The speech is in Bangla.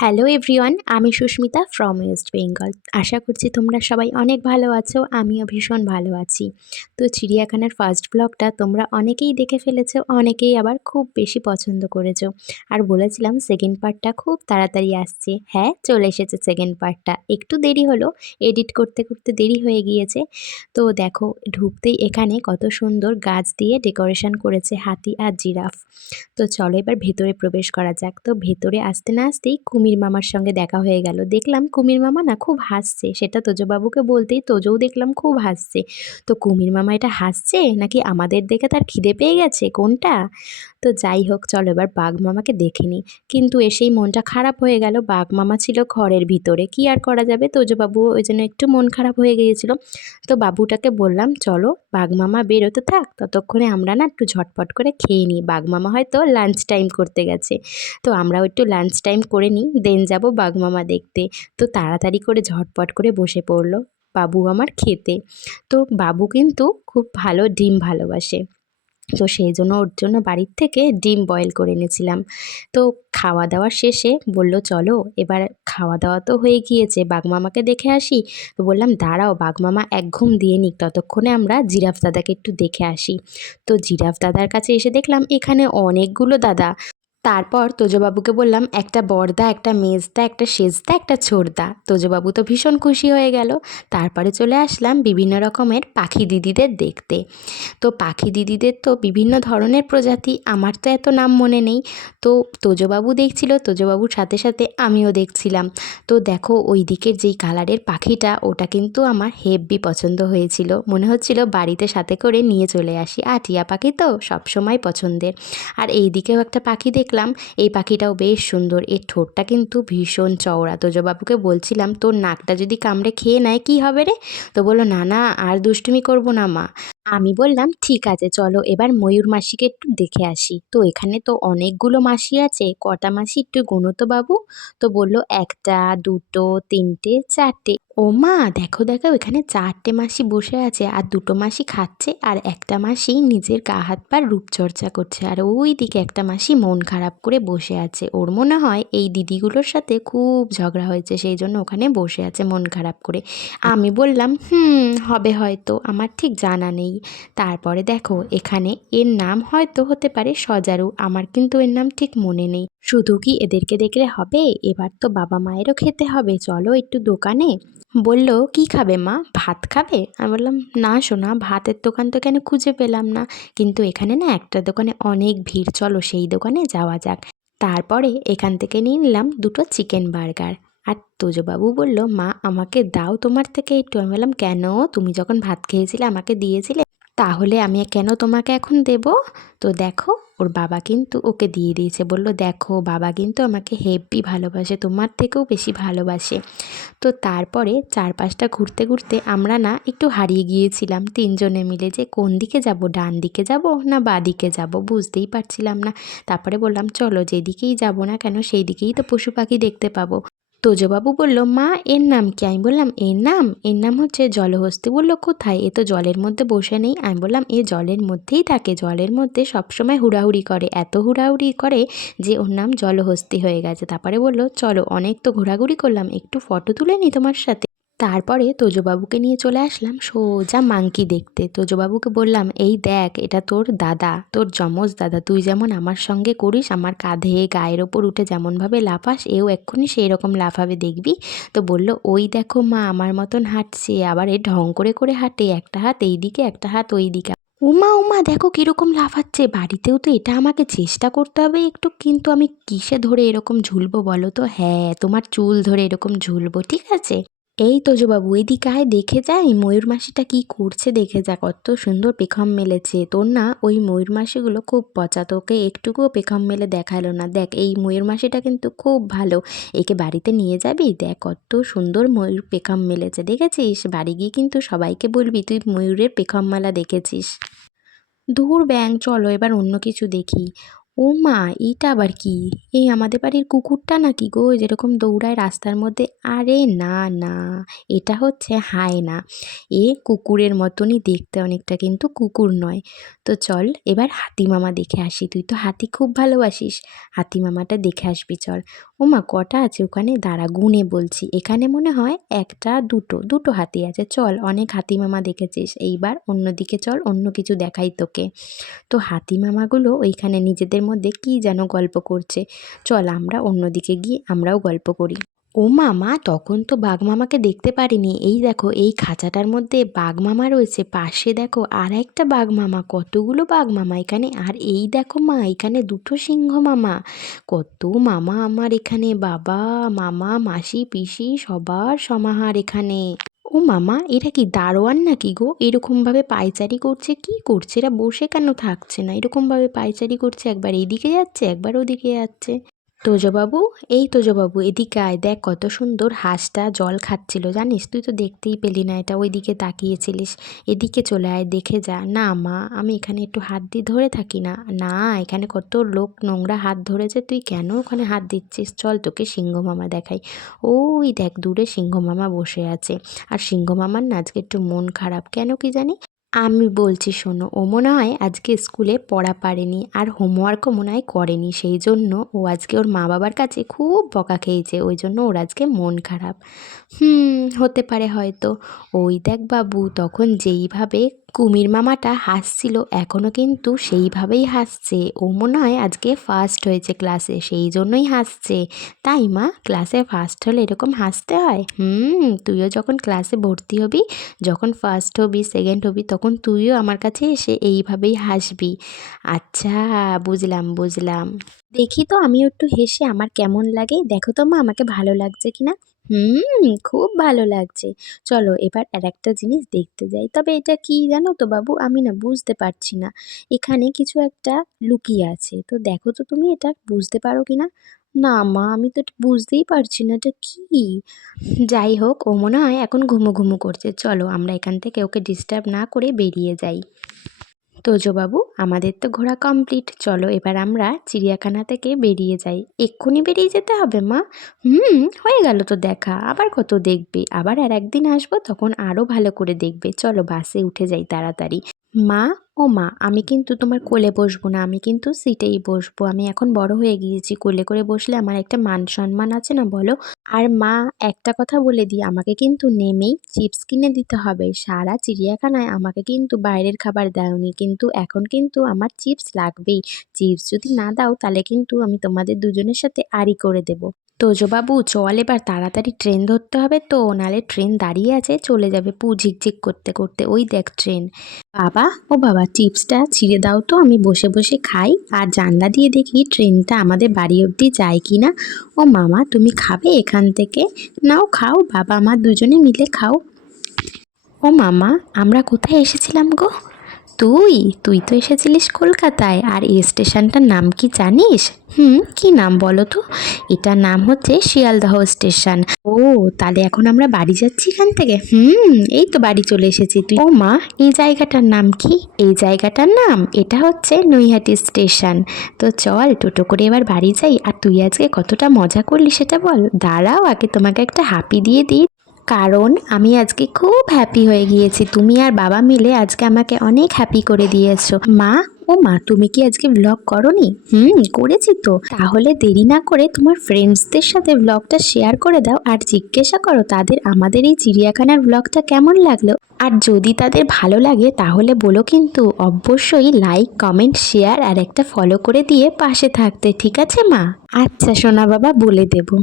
হ্যালো এভরিওয়ান আমি সুস্মিতা ফ্রম ওয়েস্ট বেঙ্গল আশা করছি তোমরা সবাই অনেক ভালো আছো, আমিও ভীষণ ভালো আছি। তো চিড়িয়াখানার ফার্স্ট ব্লগটা তোমরা অনেকেই দেখে ফেলেছো, অনেকেই আবার খুব বেশি পছন্দ করেছ। আর বলেছিলাম সেকেন্ড পার্টটা খুব তাড়াতাড়ি আসছে। হ্যাঁ চলে এসেছে সেকেন্ড পার্টটা একটু দেরি হলো এডিট করতে করতে দেরি হয়ে গিয়েছে। তো দেখো, ঢুকতেই এখানে কত সুন্দর গাছ দিয়ে ডেকোরেশন করেছে হাতি আর জিরাফ। তো চলো এবার ভেতরে প্রবেশ করা যাক। তো ভেতরে আসতে না আসতেই কুমির মামার সঙ্গে দেখা হয়ে গেল। দেখলাম কুমির মামা না খুব হাসছে। সেটা তোজবাবুকে বলতেই তোজও দেখলাম খুব হাসছে। তো কুমির মামা এটা হাসছে? নাকি আমাদের দেখে তার খিদে পেয়ে গেছে? কোনটা? তো যাই হোক, চলো এবার বাঘ মামাকে দেখে নিই। কিন্তু এসেই মনটা খারাপ হয়ে গেল। বাঘ মামা ছিল ঘরের ভিতরে। কি আর করা যাবে? তোজবাবু ওই জন্য একটু মন খারাপ হয়ে গিয়েছিল। তো বাবুটাকে বললাম, চলো বাঘ মামা বেরোতে থাক। ততক্ষণে আমরা না একটু ঝটপট করে খেয়ে নিই। বাঘ মামা হয়তো লাঞ্চ টাইম করতে গেছে। তো আমরাও একটু লাঞ্চ টাইম করে নিই। দেন যাব বাঘ মামা দেখতে। তো তাড়াতাড়ি করে ঝটপট করে বসে পড়ল বাবু আমার খেতে। তো বাবু কিন্তু খুব ভালো ডিম ভালোবাসে। তো সেই জন্য ওর জন্য বাড়ির থেকে ডিম বয়েল করে এনেছিলাম। তো খাওয়া দাওয়া শেষে বলল, চলো, এবার খাওয়া দাওয়া তো হয়ে গিয়েছে বাঘমামাকে দেখে আসি? তো বললাম, দাঁড়াও বাঘমামা এক ঘুম দিয়ে নিক, ততক্ষণে আমরা জিরাফ দাদাকে একটু দেখে আসি। তো জিরাফ দাদার কাছে এসে দেখলাম, এখানে অনেকগুলো দাদা। তারপর তোজবাবুকে বললাম, একটা বড়দা একটা মেজদা, একটা সেজদা, একটা ছোড়দা তোজবাবু তো ভীষণ খুশি হয়ে গেল। তারপরে চলে আসলাম বিভিন্ন রকমের পাখি দিদিদের দেখতে। তো পাখি দিদিদের তো বিভিন্ন ধরনের প্রজাতি, আমার তো এত নাম মনে নেই। তো তোজবাবু দেখছিল, তোজবাবুর সাথে সাথে আমিও দেখছিলাম। তো দেখো ওই দিকের যেই কালারের পাখিটা, ওটা কিন্তু আমার হেব্বি পছন্দ হয়েছিল। মনে হচ্ছিল বাড়িতে সাথে করে নিয়ে চলে আসি। আর টিয়া পাখি তো সবসময় পছন্দের। আর এই দিকেও একটা পাখি দেখ দেখলাম এই পাখিটাও বেশ সুন্দর। এর ঠোঁটটা কিন্তু ভীষণ চওড়া। তো জবাবুকে বলছিলাম, তোর নাকটা যদি কামড়ে খেয়ে নেয়, কী হবে রে? তো বলল, না না, আর দুষ্টুমি করব না, মা। আমি বললাম, ঠিক আছে, চলো এবার ময়ূর মাসিকে একটু দেখে আসি। তো এখানে তো অনেকগুলো মাসি আছে, কটা মাসি একটু গুনো তো বাবু? তো বলল, একটা, দুটো, তিনটে, চারটে। ও মা, দেখো দেখো, এখানে চারটে মাসি বসে আছে, আর দুটো মাসি খাচ্ছে, আর একটা মাসি নিজের গা, হাত, পার রূপচর্চা করছে, আর ওই দিকে একটা মাসি মন খারাপ করে বসে আছে। ওর মনে হয় এই দিদিগুলোর সাথে খুব ঝগড়া হয়েছে, সেই জন্য ওখানে বসে আছে মন খারাপ করে। আমি বললাম, হুম, হবে হয়তো, আমার ঠিক জানা নেই। তারপরে দেখো, এখানে এর নাম হয়তো হতে পারে সজারু, আমার কিন্তু এর নাম ঠিক মনে নেই। শুধু কি এদেরকে দেখলে হবে? এবার তো বাবা মায়েরও খেতে হবে, চলো একটু দোকানে। বলল, কি খাবে মা? ভাত খাবে? আমি বললাম, না শোনা ভাতের দোকান তো কেন খুঁজে পেলাম না? কিন্তু এখানে না একটা দোকানে অনেক ভিড়, চলো সেই দোকানে যাওয়া যাক। তারপরে এখান থেকে নিয়ে নিলাম দুটো চিকেন বার্গার। আর তোজবাবু বলল, মা, আমাকে দাও তোমার থেকে একটু আমি বললাম কেন? তুমি যখন ভাত খেয়েছিলে, আমাকে দিয়েছিলে। তাহলে আমি কেন তোমাকে এখন দেব? তো দেখো, ওর বাবা কিন্তু ওকে দিয়ে দিয়েছে। বলল, দেখো, বাবা কিন্তু আমাকে হেভি ভালোবাসে, তোমার থেকেও বেশি ভালোবাসে। তো তারপরে চারপাশটা ঘুরতে ঘুরতে আমরা না একটু হারিয়ে গিয়েছিলাম। তিনজনে মিলে যে কোন দিকে যাব, ডান দিকে যাব না বা দিকে যাব, বুঝতেই পারছিলাম না। তারপরে বললাম, চলো, যেদিকেই যাব না কেন সেই দিকেই তো পশু পাখি দেখতে পাবো। তোজবাবু বলল, মা, এর নাম কি? আমি বললাম, এর নাম? এর নাম হচ্ছে জলহস্তি। বলল, কোথায়? এ তো জলের মধ্যে বসে নেই। আমি বললাম, এ জলের মধ্যেই থাকে। জলের মধ্যে সবসময় হুড়াহুড়ি করে। এত হুড়াহুড়ি করে যে ওর নাম জলহস্তি হয়ে গেছে। তারপরে বলল, চলো, অনেক তো ঘোরাঘুরি করলাম। একটু ফটো তুলে নি তোমার সাথে? তারপরে তোজবাবুকে নিয়ে চলে আসলাম সোজা মাংকি দেখতে। তোজবাবুকে বললাম, এই দেখ, এটা তোর দাদা, তোর যমজ দাদা, তুই যেমন আমার সঙ্গে করিস, আমার কাঁধে, গায়ের ওপর উঠে যেমনভাবে লাফাস, এও এক্ষুনি সেই রকম লাফাবে দেখবি? তো বলল, ওই দেখো মা, আমার মতন হাঁটছে, আবার এ ঢং করে করে হাঁটে, একটা হাত এই দিকে একটা হাত ওই দিকে উমা উমা, দেখো কীরকম লাফাচ্ছে, বাড়িতেও তো এটা আমাকে চেষ্টা করতে হবে একটু, কিন্তু আমি কিসে ধরে এরকম ঝুলবো বলো তো? হ্যাঁ তোমার চুল ধরে এরকম ঝুলবো, ঠিক আছে? এই তোজবাবু এদিকে আয়, দেখে যাই ময়ূর মাসিটা কী করছে দেখে যা, কত সুন্দর পেখম মেলেছে। তোর না ওই ময়ূর মাসিগুলো খুব পচা, তোকে একটুকুও পেখম মেলে দেখাল না। দেখ, এই ময়ূর মাসিটা কিন্তু খুব ভালো। একে বাড়িতে নিয়ে যাবি? দেখ, কত সুন্দর ময়ূর পেখম মেলেছে, দেখেছিস? বাড়ি গিয়ে কিন্তু সবাইকে বলবি, তুই ময়ূরের পেখম মেলা দেখেছিস। দূর ব্যাং চলো এবার অন্য কিছু দেখি। ও মা, এইটা আবার কি? এই আমাদের বাড়ির কুকুরটা নাকি গো যেরকম দৌড়ায় রাস্তার মধ্যে। আরে না না, এটা হচ্ছে হায়না। এ কুকুরের মতনই দেখতে, অনেকটা কিন্তু কুকুর নয়। তো চল, এবার হাতি মামা দেখে আসি। তুই তো হাতি খুব ভালোবাসিস। হাতি মামাটা দেখে আসবি, চল। ও মা, কটা আছে ওখানে? দাঁড়া, গুনে বলছি। এখানে মনে হয় একটা, দুটো দুটো হাতি আছে। চল, অনেক হাতি মামা দেখেছিস। এইবার অন্যদিকে চল, অন্য কিছু দেখাই তোকে। তো হাতি মামাগুলো ওইখানে নিজেদের মধ্যে কী যেন গল্প করছে। চল আমরা অন্যদিকে গিয়ে আমরাও গল্প করি। ও মামা, তখন তো বাঘ মামাকে দেখতে পারিনি। এই দেখো, এই খাঁচাটার মধ্যে বাঘ মামা রয়েছে। পাশে দেখো আর একটা বাঘ মামা। কতগুলো বাঘ মামা এখানে। আর এই দেখো মা, এখানে দুটো সিংহ মামা। কত মামা আমার এখানে। বাবা, মামা, মাসি, পিসি, সবার সমাহার এখানে। ও মামা, এরা কি দারোয়ান নাকি গো? এরকমভাবে পায়চারি করছে কি করছে? এরা বসে কেন থাকছে না? এরকমভাবে পায়চারি করছে, একবার এদিকে যাচ্ছে, একবার ওদিকে যাচ্ছে। তোজবাবু, এই তোজবাবু, এদিকে আয়, দেখ কত সুন্দর হাঁসটা জল খাচ্ছিল, জানিস? তুই তো দেখতেই পেলি না এটা, ওইদিকে তাকিয়েছিলিস। এদিকে চলে আয়, দেখে যা। না মা, আমি এখানে একটু হাত দিয়ে ধরে থাকি না। না, এখানে কত লোক নোংরা হাত ধরেছে, তুই কেন ওখানে হাত দিচ্ছিস? চল তোকে সিংহ মামা দেখাই। ওই দেখ, দূরে সিংহ মামা বসে আছে। আর সিংহ মামার না আজকে একটু মন খারাপ, কেন কি জানি? আমি বলছি, শোনো, ও মনে হয় আজকে স্কুলে পড়া পারেনি আর হোমওয়ার্কও মনে হয় করেনি, সেই জন্য ও আজকে ওর মা বাবার কাছে খুব বকা খেয়েছে, ওই জন্য ওর আজকে মন খারাপ। হুম, হতে পারে হয়তো। ওই দেখ বাবু, তখন যেইভাবে কুমির মামাটা হাসছিল এখনও কিন্তু সেইভাবেই হাসছে। ও মনে হয় আজকে ফার্স্ট হয়েছে ক্লাসে সেই জন্যই হাসছে। তাই মা ক্লাসে ফার্স্ট হলে এরকম হাসতে হয়? হুম, তুইও যখন ক্লাসে ভর্তি হবি, যখন ফার্স্ট হবি সেকেন্ড হবি, তখন তুইও আমার কাছে এসে এইভাবেই হাসবি। আচ্ছা বুঝলাম বুঝলাম। দেখি তো আমিও একটু হেসে আমার কেমন লাগে। দেখো তো মা, আমাকে ভালো লাগছে কিনা? হুম, খুব ভালো লাগছে। চলো এবার আর একটা জিনিস দেখতে যাই। তবে এটা কি জানো তো বাবু? আমি না বুঝতে পারছি না। এখানে কিছু একটা লুকিয়ে আছে। তো দেখো তো তুমি এটা বুঝতে পারো কি না না মা, আমি তো বুঝতেই পারছি না। এটা কি? যাই হোক, ও মনে হয় এখন ঘুমো ঘুমো করছে। চলো আমরা এখান থেকে ওকে ডিস্টার্ব না করে বেরিয়ে যাই। তোজবাবু আমাদের তো ঘোরা কমপ্লিট চলো এবার আমরা চিড়িয়াখানা থেকে বেরিয়ে যাই। এক্ষুনি বেরিয়ে যেতে হবে, মা? হুম, হয়ে গেল তো দেখা। আবার কত দেখবে? আবার আর একদিন আসব, তখন আরও ভালো করে দেখবে। চলো বাসে উঠে যাই তাড়াতাড়ি। মা ও মা, আমি কিন্তু তোমার কোলে বসবো না, আমি কিন্তু সিটেই বসবো। আমি এখন বড় হয়ে গিয়েছি, কোলে করে বসলে আমার একটা মান সম্মান আছে না বলো? আর মা, একটা কথা বলে দিই, আমাকে কিন্তু নেমেই চিপস কিনে দিতে হবে। সারা চিড়িয়াখানায় আমাকে কিন্তু বাইরের খাবার দেওনি, কিন্তু এখন কিন্তু আমার চিপস লাগবেই। চিপস যদি না দাও, তাহলে কিন্তু আমি তোমাদের দুজনের সাথে আড়ি করে দেবো। তোজবাবু, চল এবার তাড়াতাড়ি ট্রেন ধরতে হবে তো, নালে ট্রেন দাঁড়িয়ে আছে, চলে যাবে পু ঝিকঝিক করতে করতে। ওই দেখ ট্রেন। বাবা, ও বাবা, চিপসটা ছিঁড়ে দাও তো, আমি বসে বসে খাই। আর জানলা দিয়ে দেখি ট্রেনটা আমাদের বাড়ি অবধি যায় কি না ও মামা, তুমি খাবে এখান থেকে? নাও খাও, বাবা মা দুজনে মিলে খাও। ও মামা, আমরা কোথায় এসেছিলাম গো? তুই? তুই তো এসেছিলিস কলকাতায়। আর এই স্টেশনটার নাম কি জানিস? হুম, কি নাম বলো তো? এটার নাম হচ্ছে শিয়ালদহ স্টেশন। ও, তাহলে এখন আমরা বাড়ি যাচ্ছি এখান থেকে? হুম, এই তো বাড়ি চলে এসেছি। তুই ও মা, এই জায়গাটার নাম কি? এই জায়গাটার নাম, এটা হচ্ছে নৈহাটি স্টেশন। তো চল, টোটো করে এবার বাড়ি যাই। আর তুই আজকে কতটা মজা করলি সেটা বল। দাঁড়াও, আগে তোমাকে একটা হাপি দিয়ে দিই। কারণ আমি আজকে খুব হ্যাপি হয়ে গিয়েছি। তুমি আর বাবা মিলে আজকে আমাকে অনেক হ্যাপি করে দিয়েছ। মা ও মা, তুমি কি আজকে ব্লগ করনি? হুম, করেছি তো। তাহলে দেরি না করে তোমার ফ্রেন্ডসদের সাথে ব্লগটা শেয়ার করে দাও আর জিজ্ঞাসা করো তাদের আমাদের এই চিড়িয়াখানার ব্লগটা কেমন লাগল। আর যদি তাদের ভালো লাগে তাহলে বলো কিন্তু, অবশ্যই লাইক কমেন্ট শেয়ার আর একটা ফলো করে দিয়ে পাশে থাকতে, ঠিক আছে মা? আচ্ছা সোনা বাবা, বলে দেবো।